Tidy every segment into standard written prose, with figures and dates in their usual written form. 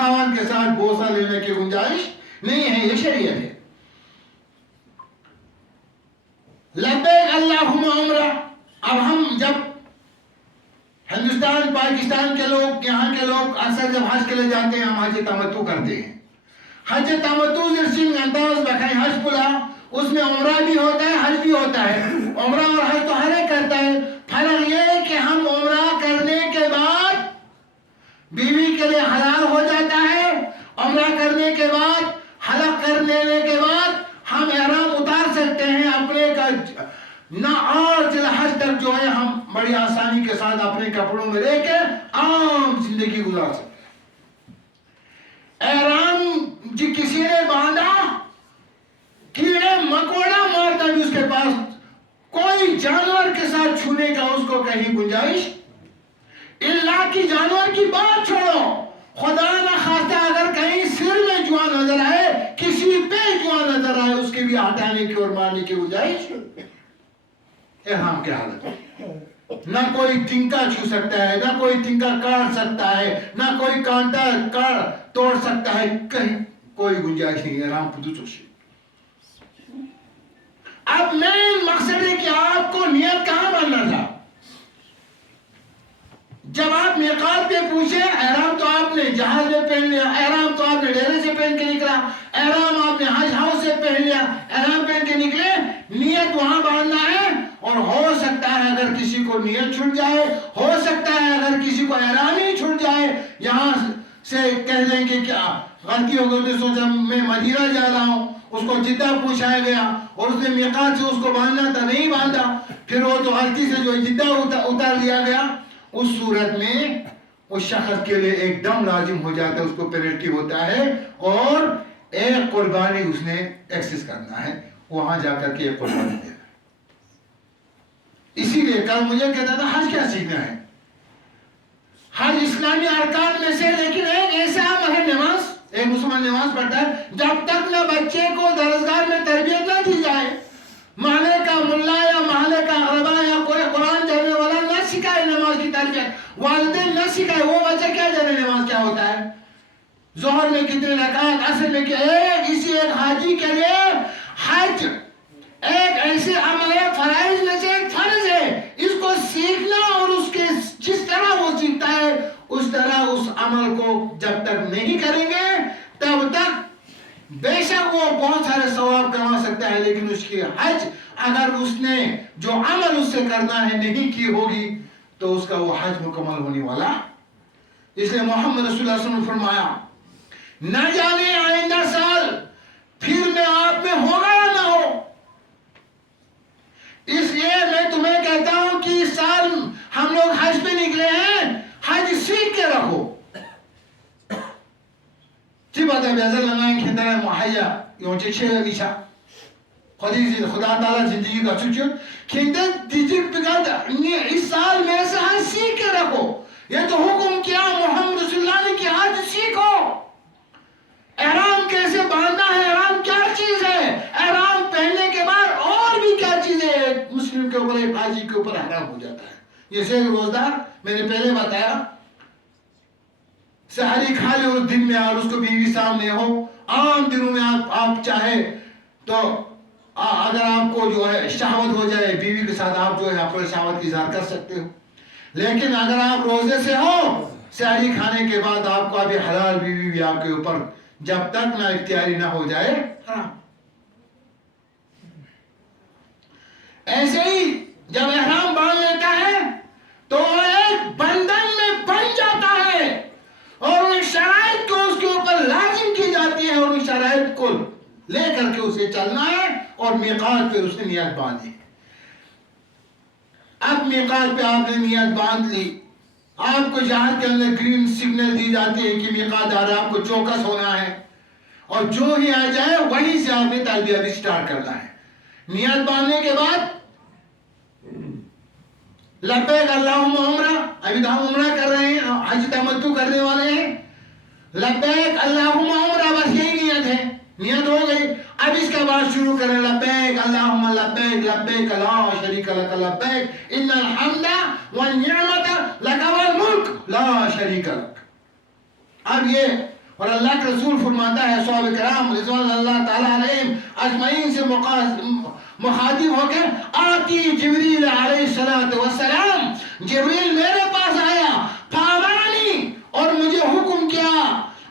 خاوند کے ساتھ بوسہ لینے کی گنجائش نہیں ہے، یہ شریعت ہے۔ لبیک اللہم عمرہ، اب ہم جب ہندوستان پاکستان کے لوگ، یہاں کے لوگ اکثر جب حج کے لیے جاتے ہیں، ہم حج تمتع کرتے ہیں۔ حج تمتع زرسنگ انداز بکھائی حج پلا، اس میں عمرہ بھی ہوتا ہے، حج بھی ہوتا ہے۔ عمرہ اور حج تو ہر ایک کرتا ہے، فرق یہ ہے کہ ہم عمرہ کرنے کے بعد بیوی کے لیے حلال ہو جاتا ہے، عمرہ کرنے کے بعد، حلق کر لینے کے بعد ہم احرام اتار سکتے ہیں اپنے کا نہ، اور ذوالحج تک جو ہے ہم بڑی آسانی کے ساتھ اپنے کپڑوں میں رہ کے عام زندگی گزار سکتے ہیں۔ احرام جی کسی نے باندھا، کیڑے مکوڑا مارتا بھی اس کے پاس، کوئی جانور کے ساتھ چھونے کا اس کو کہیں گنجائش، اللہ کی جانور کی بات چھوڑو، خدا نہ خواستہ اگر کہیں سر میں جوا نظر آئے، کسی پہ جوا نظر آئے، اس کے بھی ہٹانے کی اور مارنے کی گنجائش احرام کے حالت میں۔ نہ کوئی تنکا چھو سکتا ہے، نہ کوئی تنکا کاٹ سکتا ہے، نہ کوئی کانٹا توڑ سکتا ہے، کہیں کوئی گنجائش نہیں، احرام پدو چوشی۔ اب مین مقصد ہے کہ آپ کو نیت کہاں بننا تھا؟ جب آپ میقات پہ پوچھے، احرام تو آپ نے جہاز میں پہن لیا، احرام تو آپ نے ڈیرے سے پہن کے نکلا، احرام آپ نے حج ہاؤس سے پہن لیا، احرام پہن کے نکلے، نیت وہاں باندھنا ہے۔ اور ہو سکتا ہے اگر کسی کو نیت چھوٹ جائے، ہو سکتا ہے اگر کسی کو احرام ہی چھوٹ جائے، یہاں سے کہہ دیں کہ کیا غلطی ہو گئی، تو سوچا میں مدینہ جا رہا ہوں، اس کو جدہ پوچھایا گیا اور اس نے میقات سے اس کو باندھنا تھا، نہیں باندھا، پھر وہ تو غلطی سے جو جدہ اتار لیا گیا، اس صورت میں اس شخص کے لیے ایک دم لازم ہو جاتا ہے، اس کو پینلٹی ہوتا ہے، اور ایک قربانی اس نے ایکسس کرنا ہے، وہاں جا کر کے ایک قربانی دینا۔ اسی لیے کل مجھے کہتا تھا حج کیا سیکھنا ہے؟ حج اسلامی ارکان میں سے، لیکن ایک ایسا عمل ہے، نماز، ایک مسلمان نماز پڑھتا ہے، جب تک نہ بچے کو درسگاہ میں تربیت نہ دی جائے، محلے کا ملا یا محلے کا غربا یا کوئی قرآن جانے والا نہ سکھائے نماز کی تربیت، والدین نہ سکھائے، وہ بچہ کیا جانے نماز کیا ہوتا ہے، ظہر میں کتنے رکعت، عصر میں ایک حاجی کے لیے حج ایک ایسے عمل ہے، فرائض میں سے ایک فرض ہے، اس کو سیکھنا، اور اس کے جس طرح وہ سیکھتا ہے اس طرح اس عمل کو جب تک نہیں کریں گے تب تک بے شک وہ بہت سارے ثواب کما سکتا ہے، لیکن اس کی حج اگر اس نے جو عمل اس سے کرنا ہے نہیں کی ہوگی تو اس کا وہ حج مکمل ہونے والا۔ اس لیے محمد رسول اللہ صلی اللہ علیہ وسلم نے فرمایا، نہ جانے آئندہ سال پھر میں آپ میں ہوگا یا نہ ہو، اس لیے میں تمہیں کہتا ہوں کہ اس سال ہم لوگ حج پہ نکلے ہیں، حج سیکھ کے رکھو۔ چی بات ہے بیازر لنگائیں کھندر محیا یونچے چھے لگیشا خدا تعالیٰ زندگی کا چچر کھندر دیجر بگاد اس سال میں سے حج سیکھ کے رکھو۔ یہ تو حکم کیا محمد رسول اللہ نے کہ حج سیکھو، احرام کیسے باندھنا ہے، احرام کیا چیز ہے، احرام پہننے کے بعد اور بھی کیا چیز ہے، مسلم کے اوپر ایک حاجی کے اوپر احرام ہو جاتا ہے۔ یہ سے روزدار میں نے پہلے بتایا، سحری کھا لے اس دن میں اور اس کو بیوی سامنے ہو، عام دنوں میں آپ چاہے تو اگر آپ کو جو ہے شہوت ہو جائے بیوی کے ساتھ، آپ جو ہے اپنے شہوت کی اظہار کر سکتے ہو، لیکن اگر آپ روزے سے ہو، سحری کھانے کے بعد آپ کو ابھی حلال بیوی بھی آپ کے اوپر جب تک نہ اختیاری نہ ہو جائے حرام۔ ایسے ہی جب احرام باندھ لیتا ہے تو ایک بندھن میں بن جاتا ہے، اور ان شرائط کو اس کے اوپر لازم کی جاتی ہے، اور ان شرائط کو لے کر کے اسے چلنا ہے، اور میقات پہ اس نے نیت باندھی۔ اب میقات پہ آپ نے نیت باندھ لی، آپ کو جہاز کے اندر گرین سگنل دی جاتی ہے کہ میقات آ رہا ہے، آپ کو چوکس ہونا ہے، اور جو ہی آ جائے وہیں سے آپ نے تلبیہ بھی سٹارٹ کرنا ہے۔ نیت باندھنے کے بعد لبیک اللہم عمرہ، ابھی تو ہم عمرہ کر رہے ہیں، حج تمتع کرنے والے ہیں، لبیک اللہم عمرہ، بس یہی نیت ہے، نیت ہو گئی۔ اب اس کے بعد شروع کریں، لبیک اللہم لبیک لبیک لا شریک لک لبیک ان الحمد والنعمت لک والملک لا شریک لک۔ اب یہ اور اللہ کے رسول فرماتا ہے صحابہ کرام رضوان اللہ تعالیٰ علیہم اجمعین سے مخاطب ہو کے آتی جبریل علیہ السلام، جبریل میرے پاس آیا، فامرنی اور مجھے حکم کیا،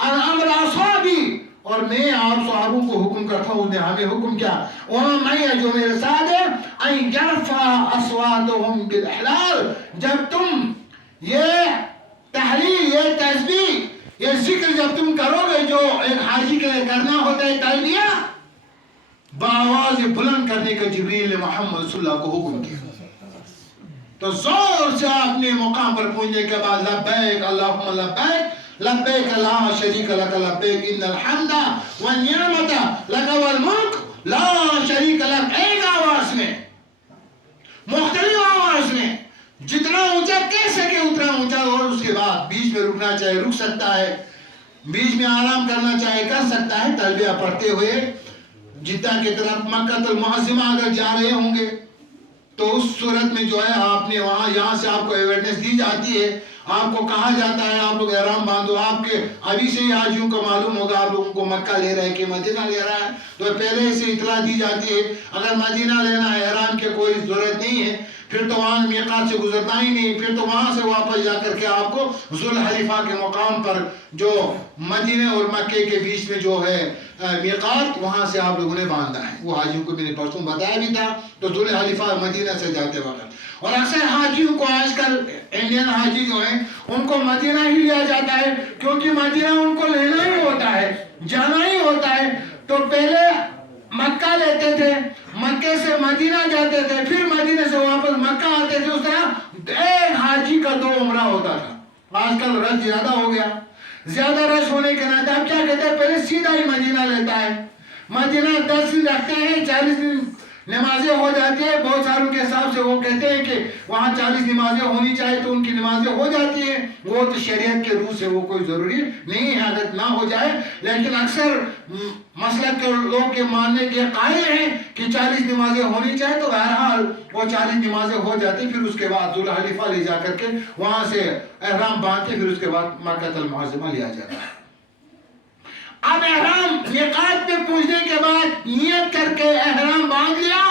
ان امر اصحابی اور میں آپ صحابوں کو حکم کرتا ہوں، نے ہمیں حکم کیا، وہاں میں جو میرے ساتھ ہے، ان یرفع اصواتهم بالاحلال، جب تم یہ تحلیل، یہ تسبیح، یہ ذکر جب تم کرو گے جو ایک حاجی کے لیے کرنا ہوتا ہے تلبیہ، بآواز بلند کرنے کا جبریل نے محمد صلی اللہ علیہ وسلم کو حکم کیا. تو زور سے آپ نے مقام پر پہنچنے کے بعد لبیک اللہم لبیک لبیک لا شریک لک لبیک ان الحمد والنعمت لک والملک لا شریک لک، ایک آواز میں، مختلف آواز میں، جتنا اونچا کہہ سکے اتنا اونچا، اور اس کے بعد بیچ میں رکنا چاہے رک سکتا ہے، بیچ میں آرام کرنا چاہے کر سکتا ہے، تلبیہ پڑھتے ہوئے جدہ کی طرف مکہ المعظمہ اگر جا رہے ہوں گے تو اس صورت میں جو ہے آپ نے وہاں یہاں سے آپ کو ایویڈنس دی جاتی ہے، آپ کو کہا جاتا ہے آپ لوگ احرام باندھو، آپ کے ابھی سے ہی حاجیوں کو معلوم ہوگا آپ لوگوں کو مکہ لے رہا ہے کہ مدینہ لے رہا ہے، تو پہلے سے اطلاع دی جاتی ہے. اگر مدینہ لینا ہے احرام کی کوئی ضرورت نہیں ہے، پھر تو وہاں میقات سے گزرنا ہی نہیں، پھر تو وہاں سے واپس جا کر کے آپ کو ذوالحلیفہ کے مقام پر جو مدینہ اور مکے کے بیچ میں جو ہے میقات، وہاں سے آپ لوگوں نے باندھا ہے. وہ حاجیوں کو میں نے پرسوں بتایا بھی تھا. تو ذوالحلیفہ مدینہ سے جاتے وقت، اور اکثر حاجیوں کو آج کل انڈین حاجی جو ہیں ان کو مدینہ ہی لیا جاتا ہے، کیونکہ مدینہ ان کو لینا ہی ہوتا ہے، جانا ہی ہوتا ہے. تو پہلے مکہ لیتے تھے، مکے سے مدینہ جاتے تھے، پھر مدینہ سے واپس مکہ آتے تھے. اس طرح ایک حاجی کا 2 عمرہ ہوتا تھا. آج کل رش زیادہ ہو گیا، زیادہ رش ہونے کے ناطے آپ کیا کہتے ہیں، پہلے سیدھا ہی مدینہ لیتا ہے. مدینہ 10 دن رکھتے ہیں، 40 دن نمازیں ہو جاتی ہیں. بہت ساروں کے حساب سے وہ کہتے ہیں کہ وہاں 40 نمازیں ہونی چاہیے، تو ان کی نمازیں ہو جاتی ہیں. وہ تو شریعت کے روح سے وہ کوئی ضروری نہیں ہے اگر نہ ہو جائے، لیکن اکثر مسلک کے لوگ کے ماننے کے قائل ہیں کہ 40 نمازیں ہونی چاہیے. تو بہرحال وہ 40 نمازیں ہو جاتی، پھر اس کے بعد ذوالحلیفہ لے جا کر کے وہاں سے احرام باندھ کے پھر اس کے بعد مکہ المعظمہ لیا جاتا ہے. اب احرام میقات پہ پہنچنے کے بعد نیت کر کے احرام باندھ لیا،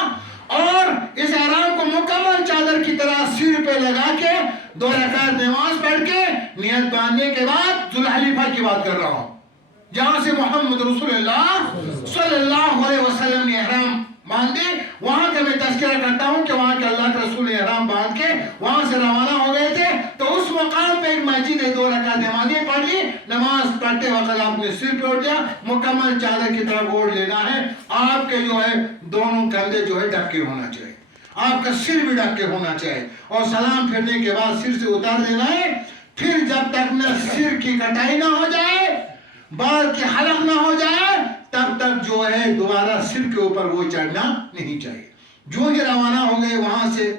اور اس احرام کو مکمل چادر کی طرح سر پہ لگا کے 2 رکعت نماز پڑھ کے نیت باندھنے کے بعد ذوالحلیفہ کی بات کر رہا ہوں، جہاں سے محمد رسول اللہ صلی اللہ علیہ وسلم نے احرام باندھے. وہاں کا میں تذکرہ کرتا ہوں کہ وہاں کے اللہ کے رسول نے احرام باندھ کے وہاں سے روانہ ہو گئے تھے. تو اس مقام پہ ایک مسجد ہے، 2 رکعت نمازیں پڑھ لی، نماز پڑھتے وقت آپ نے سر پہ اٹھ دیا، مکمل چادر کی طرف اوڑھ لینا ہے. آپ کے جو ہے دونوں کندھے جو ہے ڈھک کے ہونا چاہیے، آپ کا سر بھی ڈھک کے ہونا چاہیے، اور سلام پھرنے کے بعد سر سے اتار دینا ہے. پھر جب تک نہ سر کی کٹائی نہ ہو جائے، بال کی حلق نہ ہو جائے، تب تک جو ہے دوبارہ سر کے اوپر وہ چڑھنا نہیں چاہیے. جو ہی روانہ ہو گئے وہاں سے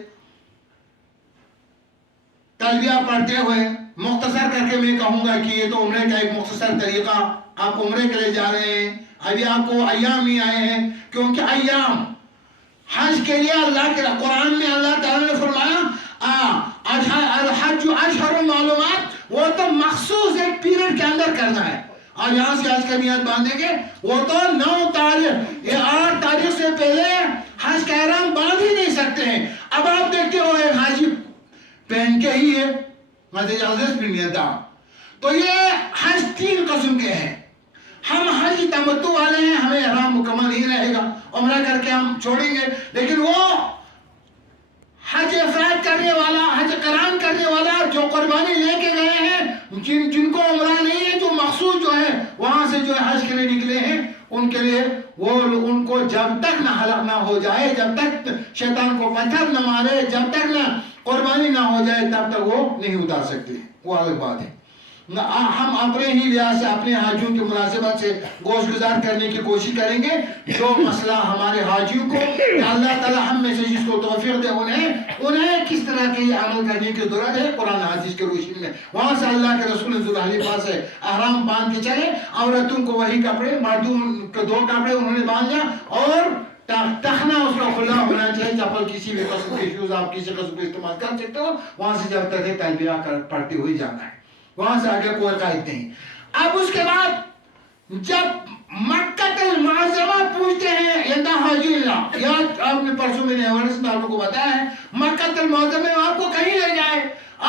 تلبیہ پڑھتے ہوئے، مختصر کر کے میں کہوں گا کہ یہ تو عمرے کا ایک مختصر طریقہ، آپ عمرے کے لیے جا رہے ہیں، ابھی آپ کو ایام ہی آئے ہیں، کیونکہ ایام حج کے لیے اللہ کے قرآن میں اللہ تعالیٰ نے فرمایا الحج اشہر معلومات، وہ تو مخصوص ایک پیریڈ کے اندر کرنا ہے. آج یہاں سے حج کا نیت باندھیں گے، وہ تو 9 تاریخ یا 8 تاریخ سے پہلے حج کا احرام باندھ ہی نہیں سکتے ہیں. اب آپ دیکھتے ہو ایک حاجی پہن کے ہی ہے اجازت بھی نہیں تھا. تو یہ حج 3 قسم کے ہیں. ہم حج تمتع والے ہیں، ہمیں احرام مکمل نہیں رہے گا، عمرہ کر کے ہم چھوڑیں گے. لیکن وہ حج افراد کرنے والا، حج قران کرنے والا، جو قربانی لے کے گئے ہیں، جن کو عمرہ نہیں ہے، جو مخصوص جو ہے وہاں سے جو حج کے لیے نکلے ہیں، ان کے لیے ان کو جب تک نہ حلق نہ ہو جائے، جب تک شیطان کو پتھر نہ مارے، جب تک نہ قربانی نہ ہو جائے، تب تک وہ نہیں اتار سکتے. وہ الگ بات ہے. ہم اپنے ہی لحاظ سے اپنے حاجیوں کی مناسبت سے گوش گزار کرنے کی کوشش کریں گے. جو مسئلہ ہمارے حاجیوں کو اللہ تعالیٰ ہم میں سے جس کو توفیق دے انہیں کس طرح کے عمل کرنے کی ضرورت ہے قرآن حدیث کے روشنی میں. وہاں سے اللہ کے رسول ذوالحلیفہ سے احرام باندھ کے چلے. عورتوں کو وہی کپڑے، مردوں کے 2 کپڑے انہوں نے باندھ لیا، اور ٹخنا اس کا کھلا ہونا چاہیے. چپل کسی بھی قسم کے شوز آپ کسی قسم کے استعمال کر سکتے ہو. وہاں سے جب تک تلبیہ پڑھتے ہوئے جانا ہے، وہاں سے آگے کوئی قائد نہیں. اب اس کے بعد جب مکہ المعظمہ پوچھتے ہیں یندہ حاجی اللہ، یا آپ نے پرسوں میں نے اوائرنس میں آپ کو بتایا ہے، مکہ المعظمہ میں آپ کو کہیں لے جائے،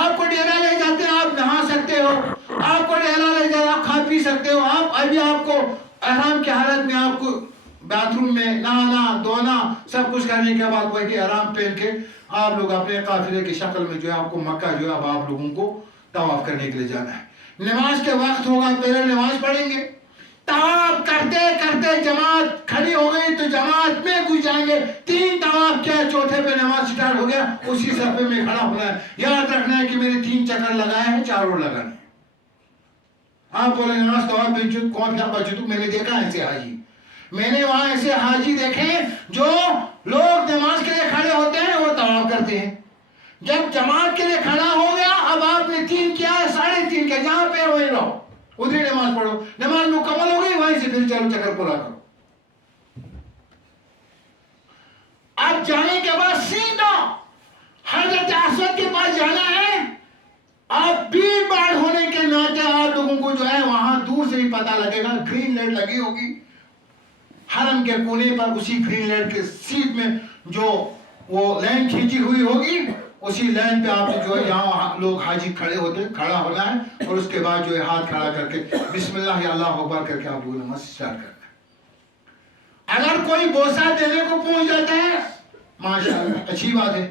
آپ کو ڈیرا لے جاتے ہیں، آپ نہا سکتے ہو، آپ کو ڈیرا لے جاتے آپ کھا پی سکتے ہو، آپ کو احرام کی حالت میں آپ کو باتھ روم میں نہانا دھونا سب کچھ کرنے کے بعد وہ کہ احرام پہن کے آپ لوگ اپنے قافلے کی شکل میں جو ہے آپ کو مکہ جو ہے اب آپ لوگوں کو طواف کرنے کے لیے جانا ہے۔ نماز کے وقت ہوگا، پہلے نماز پڑھیں گے، طواف کرتے کرتے جماعت کھڑی ہو گئی تو جماعت میں گھس جائیں گے، 3 طواف کیا، چوتھے پہ نماز سٹارٹ ہو گیا، اسی صفحے میں کھڑا ہونا ہے، یاد رکھنا ہے کہ میرے 3 چکر لگائے ہیں، 4 اور لگانے ہیں۔ آپ بولے نماز طواف بنچت کون کیا بچتو، میں نے دیکھا ایسے حاجی، میں نے وہاں ایسے حاجی دیکھے جو لوگ نماز کے لیے کھڑے ہوتے ہیں وہ طواف کرتے ہیں، جب جماعت کے لیے کھڑا ہو گیا اب آپ نے 3 کیا 3.5 کیا، جہاں پہ وہیں رہو، ادھر نماز پڑھو، نماز مکمل ہو گئی وہیں سے پھر چلو چکر پورا کرو۔ اب جانے کے بعد سیدھا حضرت اسود کے پاس جانا ہے، اب بھیڑ بھاڑ ہونے کے ناطے آپ لوگوں کو جو ہے وہاں دور سے ہی پتہ لگے گا، گرین لائٹ لگی ہوگی حرم کے کونے پر، اسی گرین لائٹ کے سیدھ میں جو وہ لائن کھینچی ہوئی ہوگی، اسی لائن پہ آپ جو ہے یہاں لوگ حاجی کھڑے ہوتے ہیں، کھڑا ہونا ہے اور اس کے بعد جو ہے ہاتھ کھڑا کر کے بسم اللہ یا اللہ اکبر کر کے آپ لوگوں نماز اسٹارٹ کرنا ہے۔ اگر کوئی بوسہ دینے کو پہنچ جاتا ہے ماشاءاللہ اچھی بات ہے۔